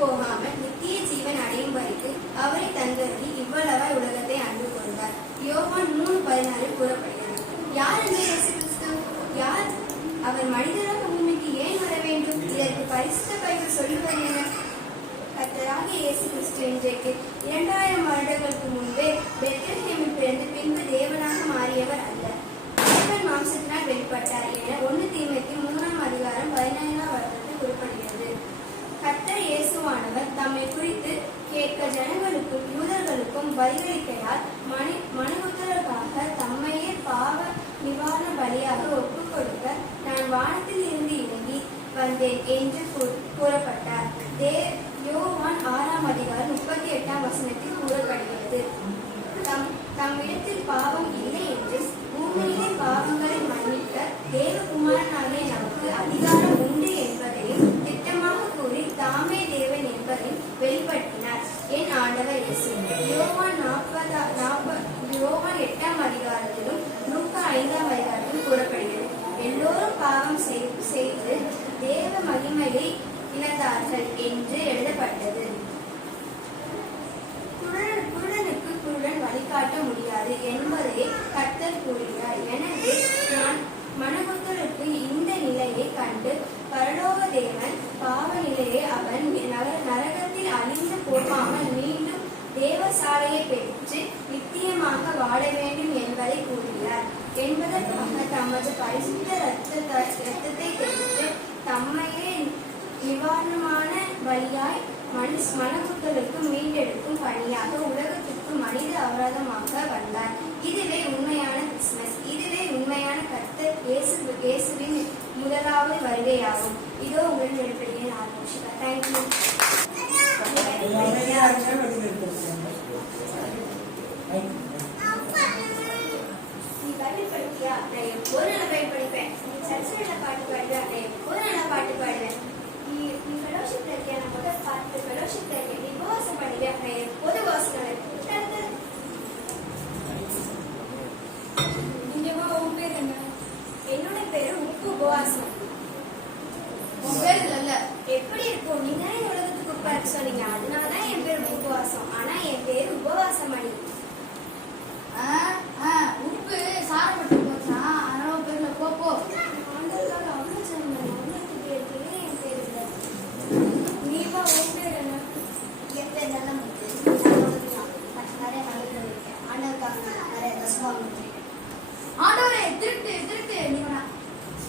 போகாமல் நித்திய ஜீவன் அடையும் வரைக்கு அவரை தந்தருளி இவ்வளவாய் உலகத்தை அன்பு கொண்டார். யோவான் 3:16 கூறப்படுகிறது. யார் அந்த இயேசு கிறிஸ்து? யார் அவர்? மனிதராக பூமிக்கு ஏன் வர வேண்டும்? இதற்கு பரிசுத்த பைபிள் சொல்லுவது என்ன? கர்த்தராகிய இயேசு கிறிஸ்து இன்றைக்கு 2000 வருடங்களுக்கு முன்பே பெத்லஹேமில் பிறந்து பின்பு தேவனாக மாறியவர் அல்ல. தேவன் மாம்சத்தினால் வெளிப்பட்டார் என 1 தீமோத்தேயு 3:17 குறிப்பிடுகிறது. கர்த்தர் இயேசுவானவர் தம்மை குறித்து கேட்க ஜனங்களுக்கும் யூதர்களுக்கும் பதிலளிக்கையால் மனுபுத்திரருக்காக தம்மையே பாவ நிவாரண பலியாக ஒப்புக் கொடுக்க நான் வானத்தில் இருந்து இறங்கி வந்தேன் என்று கூறப்பட்டார். யோவான் 6:38 கூறப்படுகிறது. தம்மிடத்தில் பாவம் இல்லை என்று பூமியிலே பாவங்களை மன்னிக்க தேவகுமாரனாகிய நமக்கு அதிகாரம் உண்டு என்பதையும் திட்டமாக கூறி தாமே தேவன் என்பதையும் வெளிப்படுத்தினார் என் ஆண்டவர் இயேசு. யோவான் 8:அதிகாரத்திலும் லூக்கா 5:அதிகாரத்திலும் கூறப்படுகிறது. எல்லோரும் பாவம் செய்து தேவ மகிமையை இழந்தார்கள் என்று எழுதப்பட்டது. குருடனுக்கு குருடன் வழிகாட்ட முடியாது என்பதை கர்த்தர் கூறுகிறார். எனவே நான் மனுபுத்திரருக்கு இந்த நிலையை கண்டு பரலோக தேவன் பாவ நிலையை அவன் நரகத்தில் அழிந்து போகாமல் மீண்டும் தேவசாலையை பெற்று நித்தியமாக வாழ வேண்டும் என்பதை கூறுகிறார் என்பதற்காக தமது பரிசுத்த இரத்தத்தை தெளித்து தம்மையே நிவாரணமான வழியாய் மனுபுத்திரருக்கு மீண்டெடுக்கும் பணியாக உலகத்திற்கு மனித அவதாரமாக வந்தார். இதுவே உண்மையான கிறிஸ்துமஸ். இதுவே உண்மையான கர்த்தர் இயேசுவின் முதலாவது வருகையாகும். இதோ உங்களுடன் வெளிப்படுகிறேன் ஆரம்பிச்சுக்கா. தேங்க்யூ. நீ பைபிள் படிக்கியா? நான் எப்போதும் நல்லா பைபிள் படிப்பேன். நீ சர்ச்சில் நல்லா பாட்டு பாடுவேன். நான் எப்போதும் நல்லா பாட்டு பாடுவேன். நீ ஃபெலோஷிப்ல இருக்கியா? நான் முதல் பாட்டு ஃபெலோஷிப்ல இருக்கேன். நீ உபவாசம் பண்ணுவியா? நான் எப்போதும் உபவாசம். உன் பேர் என்ன? என்னோட பேரு உப்பு உபவாசம். உன் பேர் இல்ல. எப்படி இருக்கும்? நீங்க தான் உலகத்துக்கு உப்பா இருக்க சொன்னீங்க. அதனாலதான் என் பேரு உபவாசம். ஆனா என் பேரு உபவாசம் மணி. உப்பு சாரப்பட்டு போச்சா? அதனால பேர்ல போ. நீவா உன் பேர் என்ன? என் பேர் நல்ல முத்து. நிறைய நல்லது இருக்கேன். ஆண்டவருக்காக நிறைய தசமாக ஆண்டவரே திருட்டு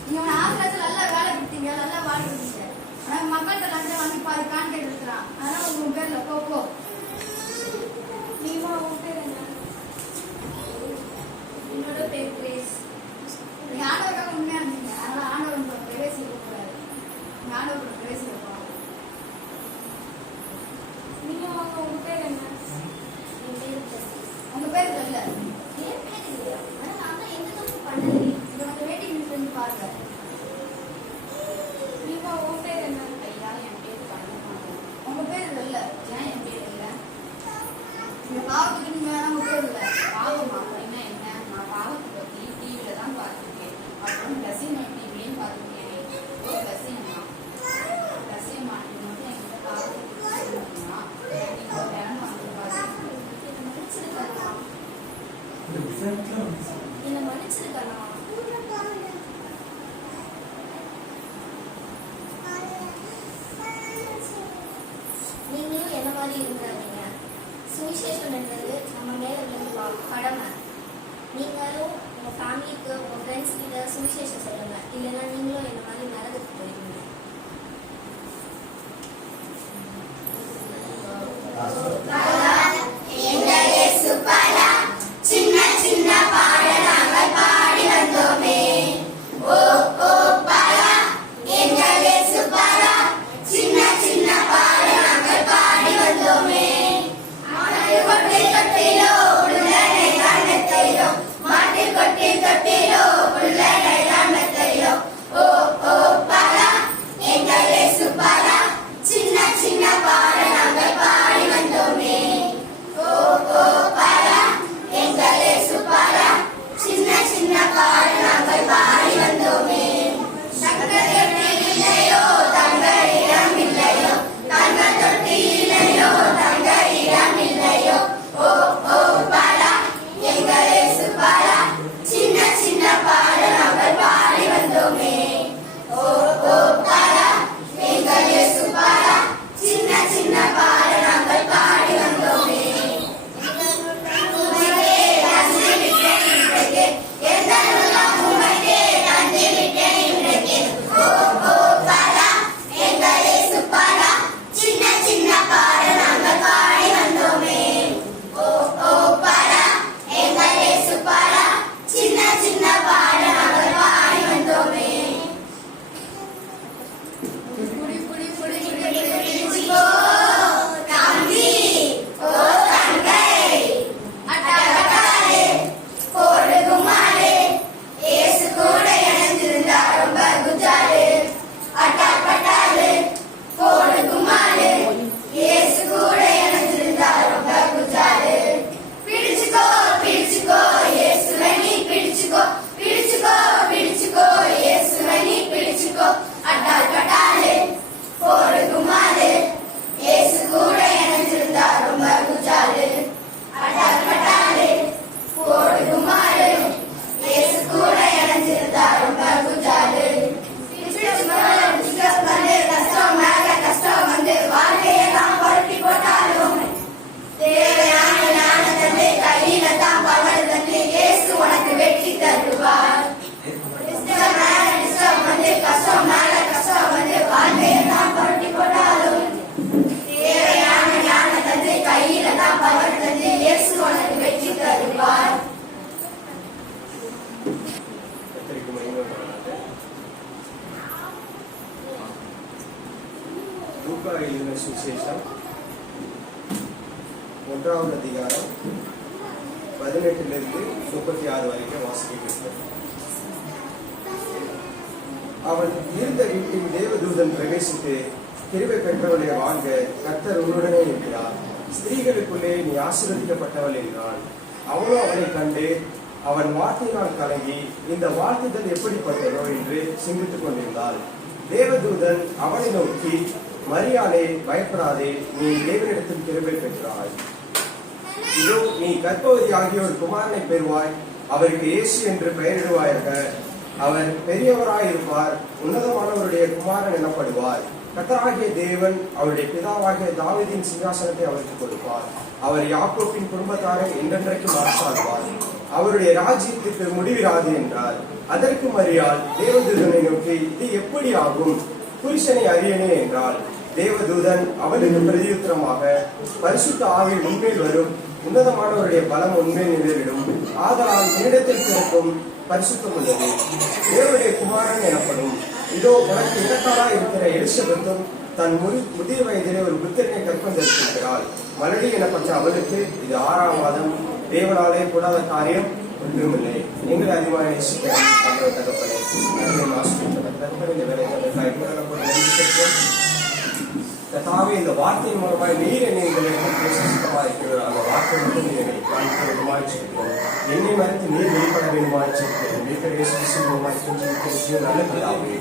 நீங்க ஆசிரியத்தில் நல்லா வேலை கொடுத்தீங்க, நல்லா வாழ கொடுத்தீங்க. ஆனா மக்கள்கிட்ட லஞ்சம் வாங்கி பாதி கான்டாக்ட் இருக்கிறான். அதனால உங்க பேர்ல போ. நீவா உன் பேர் என்ன? என்னோட பேர் கிரேஸ். நீங்க ஆண்டவருக்காக உண்மையா இருந்தீங்க. அதனால ஆண்டவர் பிரவேசி இருக்கக்கூடாது. நீங்க ஆண்டவர் பிரவேசி இருப்பாங்க. நீங்க உங்க பேர் என்ன? உங்க பேர் இல்ல. என் பேர் இல்லையா? ஆனா நான் தான் எந்த தப்பு பண்ணலையே. இது வந்து வெயிட்டிங் லிஸ்ட் வந்து பாருங்க. நீவா உன் பேர் என்ன? ஐயா என் பேர் பண்ண. உங்க பேர் இல்ல. ஏன் என் பேர் இல்ல? இந்த பாவத்துக்கு நீங்க உங்க பேர் இல்ல. பாவம் அப்படின்னா என்ன? நான் பாவத்தை பத்தி டிவில தான் பார்த்துருக்கேன். அப்புறம் பிளஸிங் டிவிலையும் பார்த்துருக்கேன். ஒரு பிளஸிங் மாட்டி மட்டும் எங்கிட்ட பாவத்தை சொல்லுங்கன்னா நீங்க ஒரு இடம் வந்து பாருங்க. என்ன மன்னிச்சிருக்கலாம். நீங்களும் என்ன மாதிரி இருக்கிறாங்க. சுவிசேஷம் என்பது நம்ம மேல உள்ள கடமை. நீங்களும் உங்க ஃபேமிலிக்கு உங்க ஃப்ரெண்ட்ஸ் கிட்ட சுவிசேஷம் சொல்லுங்க. இல்லைன்னா நீங்களும் என்ன மாதிரி நரகத்துக்கு போயிருவீங்க. சின்ன சின்ன பாட நாங்கள் பாடி வந்தோமே. 1வது அதிகாரம் 18 36 வரைக்கும் வாசிக்க. அவன் இருந்த வீட்டில் தேவதூதன் பிரவேசித்து, கிருபை பெற்றவளே வாழ்க, கர்த்தர் உன்னுடனே இருக்கிறார், ஸ்திரீகளுக்குள்ளே நீ ஆசீர்வதிக்கப்பட்டவள் என்றான். அவளோ அவனை கண்டு அவன் வார்த்தையினால் கலங்கி இந்த வாழ்த்துதல் எப்படிப்பட்டதோ என்று சிந்தித்துக் கொண்டிருந்தாள். தேவதூதன் அவனை நோக்கி, மரியாளே, பயப்படாதே, நீ தேவனிடத்தில் கிருபை பெற்றாய். இதோ நீ கர்ப்பவதி ஆகிய ஒரு குமாரனை பெறுவாய், அவருக்கு இயேசு என்று பெயரிடுவாயாக. அவர் பெரியவராயிருப்பார், உன்னதமானவருடைய குமாரன் எனப்படுவார். கர்த்தராகிய தேவன் அவருடைய பிதாவாகிய தாவீதின் சிங்காசனத்தை அவருக்கு கொடுப்பார். அவர் யாக்கோபின் குடும்பத்தாரை என்றென்றைக்கும் அரசாழ்வார். அவருடைய ராஜ்யத்துக்கு முடிவிராது என்றார். அதற்கு மரியாள் தேவதூதனை நோக்கி, இது எப்படி ஆகும்? புருஷனை அறியனே என்றாள். தேவதூதன் அவனுக்கு பிரதியுத்தரமாக, பரிசுத்த ஆவி உன்மேல் வரும், உன்னதமானவருடைய பலம் உன்மேல் நிழலிடும். ஆதலால் என்னிடத்தில் பிறக்கும் பரிசுத்தம் உள்ளது, தேவனுடைய குமாரன் எனப்படும். இதோ உனக்கு இடக்காலாய் இருக்கிற எலிசபெத்தும் தன் முதிர் வயதிலே ஒரு புத்திரனை கற்பம் தரித்திருக்கிறாள். மலடி எனப்பட்ட அவளுக்கு இது 6ஆம் மாதம். தேவனாலே கூடாத காரியம் ஒன்றுமில்லை. எங்களை அதிகமாக நேசிக்கிறோம் தகப்பனே, இந்த வேலையை கர்த்தாவே, இந்த வார்த்தையின் மூலமாக நீர் எங்களை சுத்தமாக இருக்கிறார். அந்த வார்த்தை மட்டும் நீரை காண்பிக்க வேண்டுமாயிருக்கிறோம். என்னை மறைத்து நீர் வெளிப்பட வேண்டுமாயிருக்கிறோம். நல்ல பிதாவே.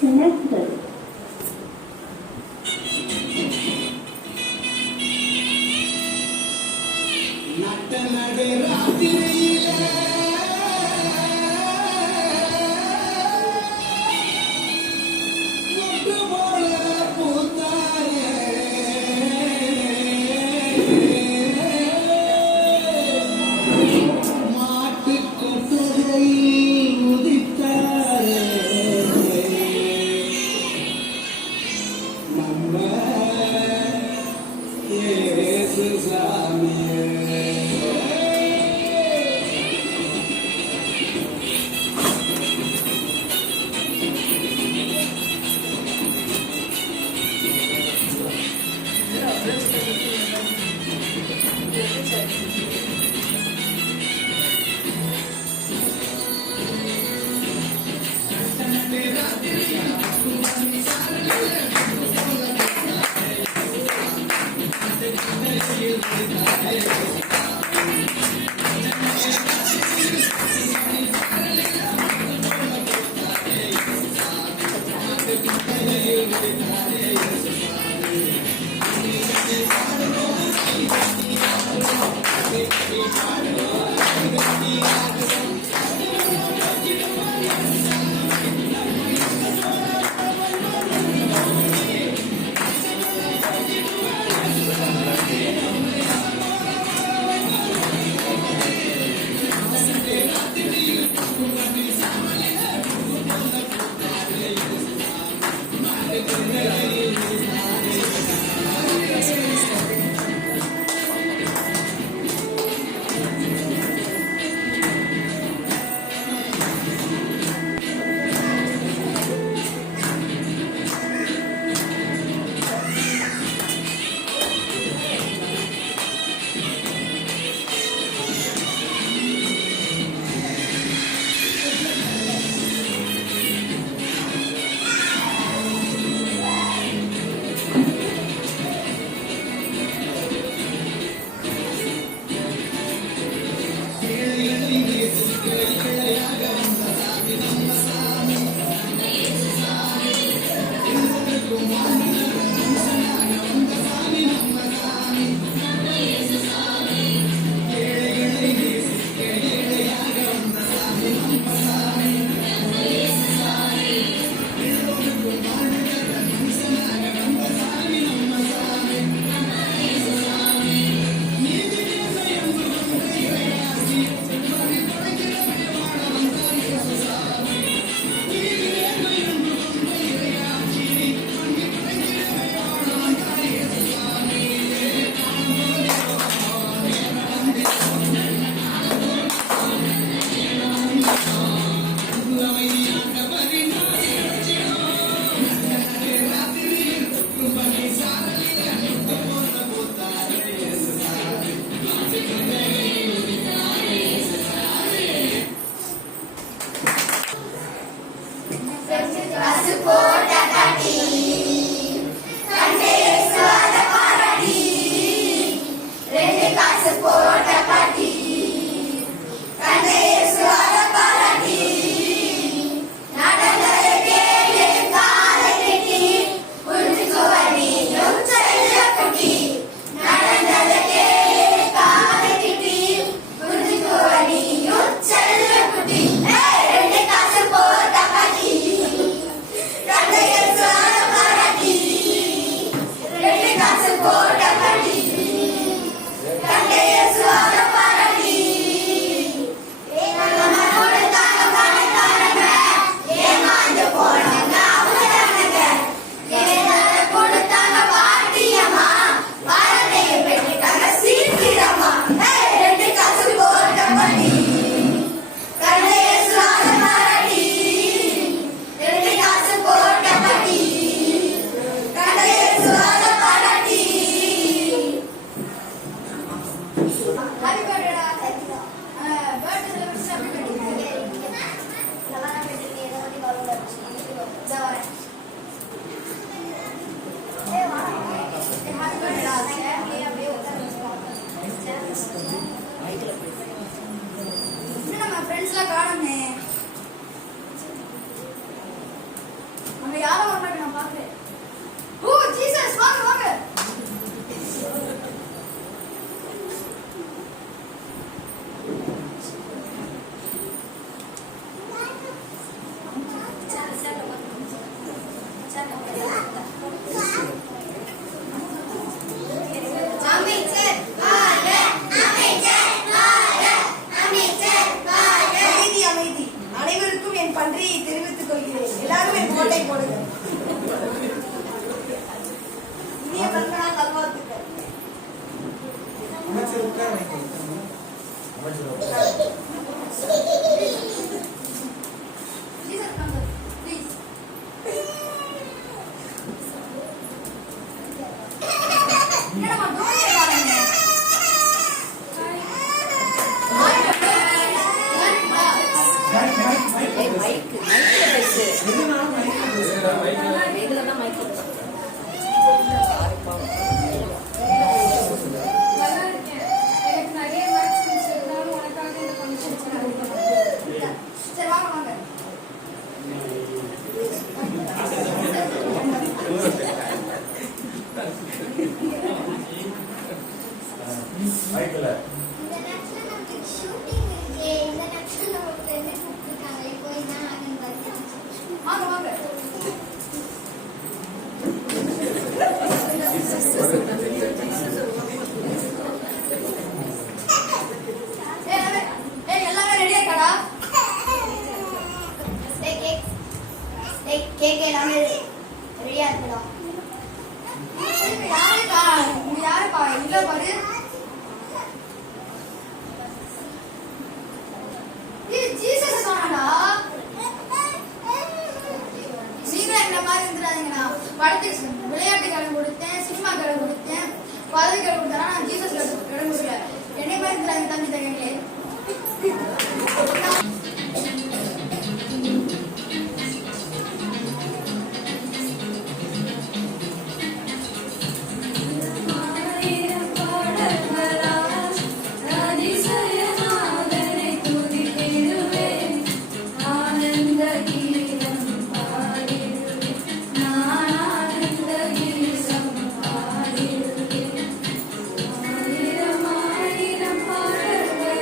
Connected. நட்ட நடு ராத்திரியில முட்டு போல பூத்தாயே மாட்டு கொட்டகையில் உதித்தாயே நம்ம இயேசு சாமியே ஃப்ரெண்ட்ஸ்லாம் காணுமே. அங்க யாரும் வர மாட்டேன், நான் பாக்குறேன். ஓ ஜீசஸ், வாங்க வாங்க. அமைச்சர் வாழ்க! அமைச்சர் வாழ்க! அமைச்சர் வாழ்க! அமைதி அமைதி. அனைவருக்கும் என் பன்றியை தெரிவித்துக் கொள்கிறேன். எல்லாரும் என் கோட்டை போடுங்க. இனிய பிறந்தநாள் நல்வாழ்த்துக்கள். அமைச்சர் உட்கார வைக்கணும். அமைச்சர் உட்கார. Jesus come please. என்னடா டோரே பாருங்க. நல்லா இருக்கேன். எனக்கு நிறைய மேட்ச் இருந்தாலும் உனக்காக இந்த ஃபங்க்ஷன் சரி வாங்க வாங்க. மைக்கேல. இந்த நேரத்துல நமக்கு ஷூட்டிங் இருக்கே. இந்த நேரத்துல நம்ம ஃப்ரெண்ட் கூப்பிட்டுருக்காங்களே, போய் தான் ஆகணும் பாருங்க. வாங்க வாங்க. எல்லாமே ரெடியா இருக்காடா? கேக் எல்லாமே ரெடியா இருக்குடா. யாருக்கா? இங்க யாருக்கா? இல்ல பாரு. ஏய் ஜீசஸ் காணடா. நீங்க இந்த மாதிரி இருந்துறாதீங்கண்ணா. படத்துக்கு விளையாட்டு கடன் கொடுத்தேன், சினிமா கடன் கொடுத்தேன், பதவி கடன் கொடுத்தா நான் ஜீசஸ் கடன் கொடுக்கல. என்னை மாதிரி இருந்துறாங்க தம்பி தங்கங்களே. ஆயிரம் ஆயிரம் பாடல்கள்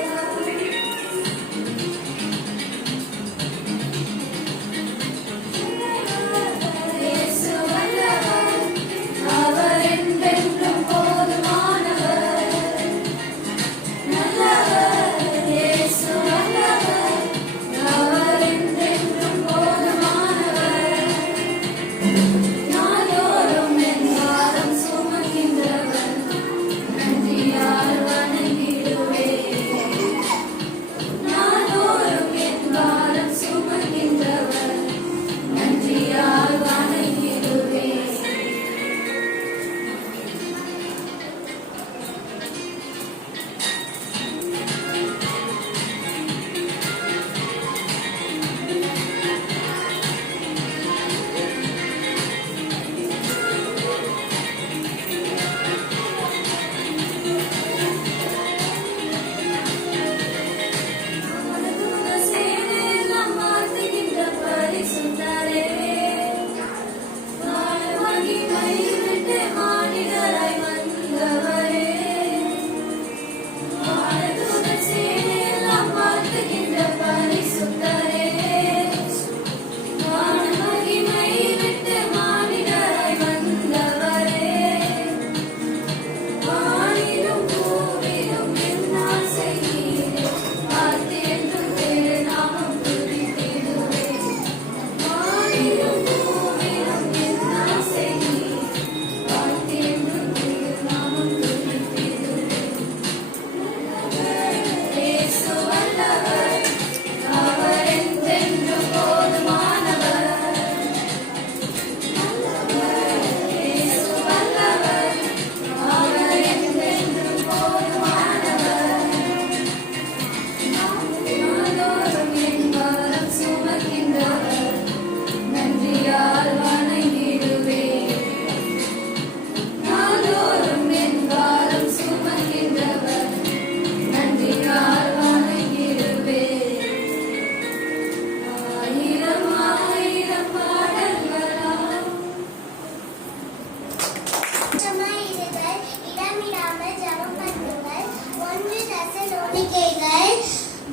எண்ணிக்கைகள்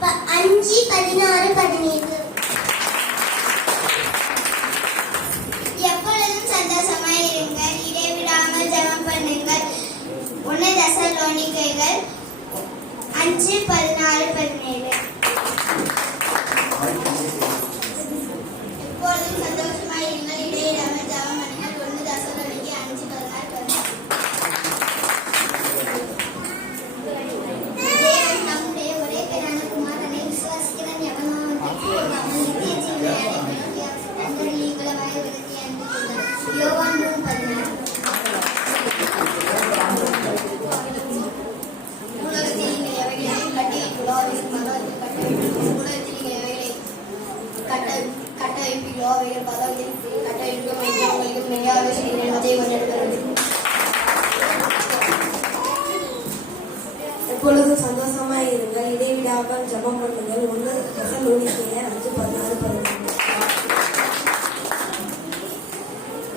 5, 16, 17. எப்பொழுதும் சந்தோஷமாய் இருங்கள், இடைவிடாமல் ஜெபம் பண்ணுங்கள். 1 தெசலோனிக்கேயர் 5, 16, 17. எப்பொழுதும் சந்தோஷமாய் இருங்கள், இடைவிடாமல் ஜெபம் பண்ணுங்கள். 1 தெசலோனிக்கேயர் 5, 16, 17. தேவன் நம்முடைய ஒரே பேரான குமாரனை விசுவாசிக்கிறவன் எவனோ அவன் நித்திய ஜீவனை அடைவான். தங்கள் ஈகளவாய் விருத்தி அன்பு கொண்டார். யோவான் 3:16. உலகத்தில் நீங்கள் எவைகளையும் கட்டவிழ்ப்பீர்களோ அவைகள் பரலோகத்தில் கட்டவிழ்க்கப்படும். உலகத்தில் நீங்கள் எவைகளை கட்டவிழ்ப்பீர்களோ அவைகள் பரலோகத்தில் கட்டவிழ்க்கப்படும் என்று உங்களுக்கு மெய்யாகவே சொல்கிறேன். அதை கொண்டிருக்கிறது. எப்பொழுதும் சந்தோஷமாய் இருங்கள், இடைவிடாமல் ஜெபம் பண்ணுங்கள். 1 தெசலோனிக்கேயர் 5, 16, 17.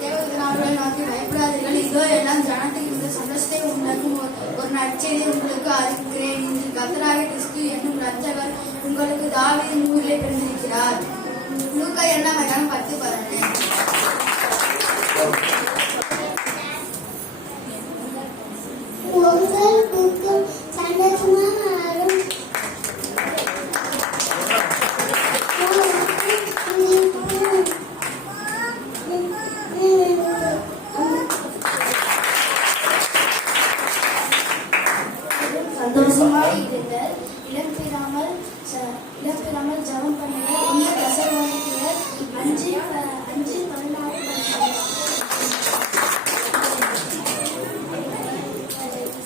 தேவதூதனானவரை நோக்கி பயப்படாதீர்கள், இதோ எல்லாம் ஜனத்துக்கு இந்த சந்தோஷத்தை உண்டாக்கும் ஒரு நற்செய்தியை உங்களுக்கு அறிவிக்கிறேன். இன்று கர்த்தராகிய கிறிஸ்து என்னும் இரட்சகர் உங்களுக்கு தாவீதின் ஊரிலே பிறந்திருக்கிறார். லூக்கா 2:10-12. உங்களுக்கு சந்தோஷமானாலும் சந்தோஷமாய் இருங்கள், இழப்பிடாமல் ஜெபம் பண்ணுங்கள். 1 தெசலோனிக்கேயர் 5, 16, 17.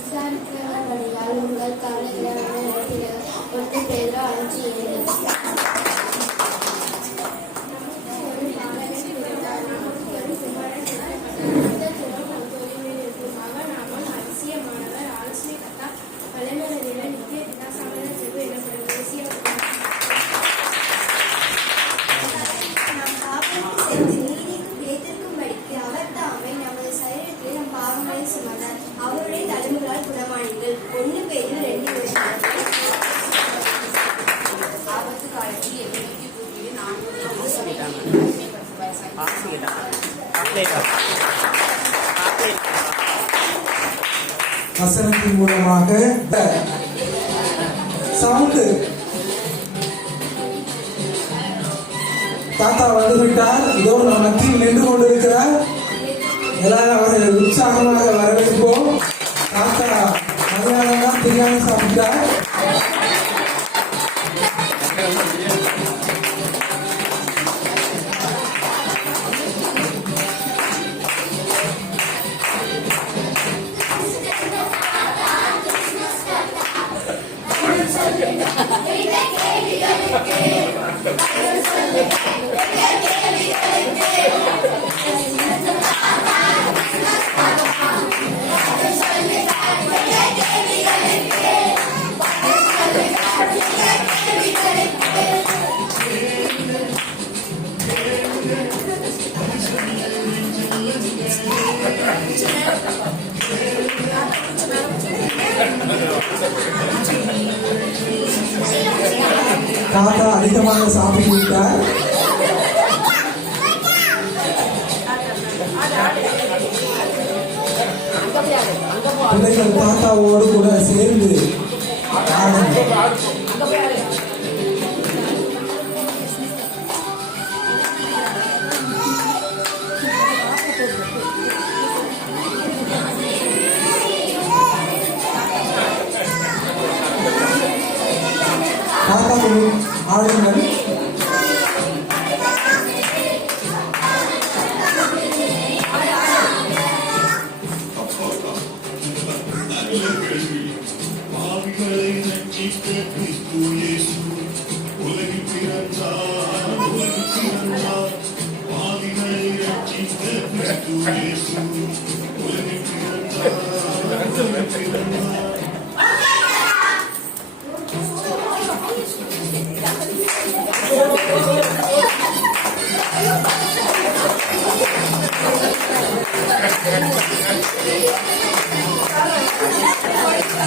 விசாரிக்கிறவர்களால் உங்கள் கவலைகளை நிரப்புகிறது. 1 பேதுரு 5:7. நாம் பாவத்தை செய்து நீதிக்கு பிழைத்திருக்கும்படிக்கு அவர் தாமே நமது சரீரத்திலே நம் பாவங்களை சுமந்தார். அவருடைய தழும்புகளால் குணமானீர்கள். 1 பேதுரு 2:8. ஆபத்து காலத்தில் எவ்வளவு கூறியது நான் வசனத்தின் மூலமாக சவுண்டு தாத்தா வந்துவிட்டார். இதோ நம் மத்தியில் நின்று கொண்டிருக்கிறார். எல்லாரும் அவரை உற்சாகமாக வரவேற்போம். தாத்தா மதியானம் பிரியாணி சாப்பிட்டார். தாத்தா அதிகமாக சாப்பிட்டு விட்டார். பிள்ளைகள் தாத்தாவோடு கூட சேர்ந்து ஆடணும். தாத்தாவும் ஆடுங்கள். பாவிகளை ரட்சிக்க கிறிஸ்து இயேசு உலகில் பிறந்தார். பாவிகளை ரட்சிக்க கிறிஸ்து இயேசு உலகில் பிறந்தார்.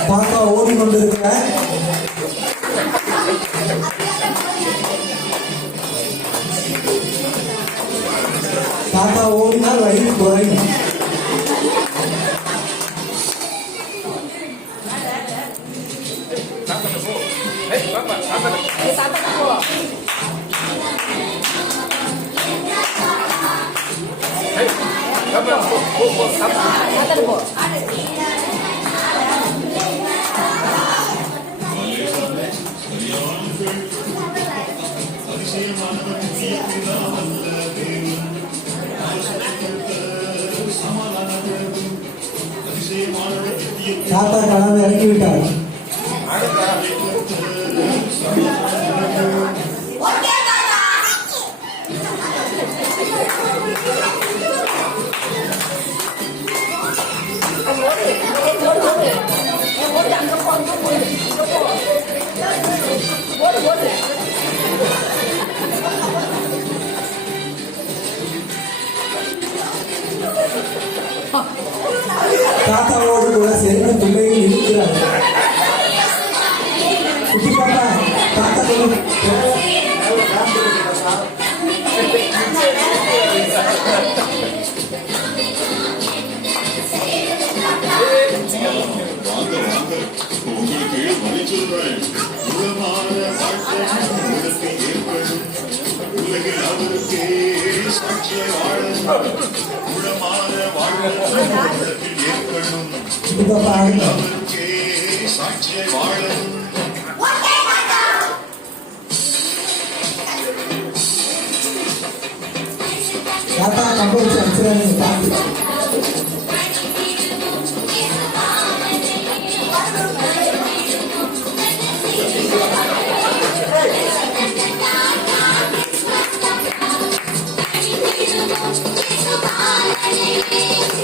தாத்தா ஓடிக்கொண்டிருக்கிறார். தாத்தா ஓடினால் வயிறு குறையும். அதிசயமானவர் நித்திய பிதாவல்ல தேவன் சமாதானம் அதிசயமானவர் நித்திய தாத்தா கலந்து இறக்கி விட்டார். தாத்தாவோடு கூட சேர்ந்து பிள்ளைகள் இருக்கிறார். குட்டி பாப்பா தாத்தா சொல்லு. வாங்க வாங்க உங்களுக்கு வழி சொல்றேன் உலமான வாழ்க்கை உங்களுக்கு ஏற்படும் உலகில் அவருக்கே சாட்சியை வாழ உலமான வாழ்க்கை உலகில் ஏற்படும் குட்டி பாப்பா ஆடுங்க. அவருக்கே சாட்சியை வாழும் தாத்தா கம்பு வச்சு அடிச்சுறாங்க பார்த்து. Thank you.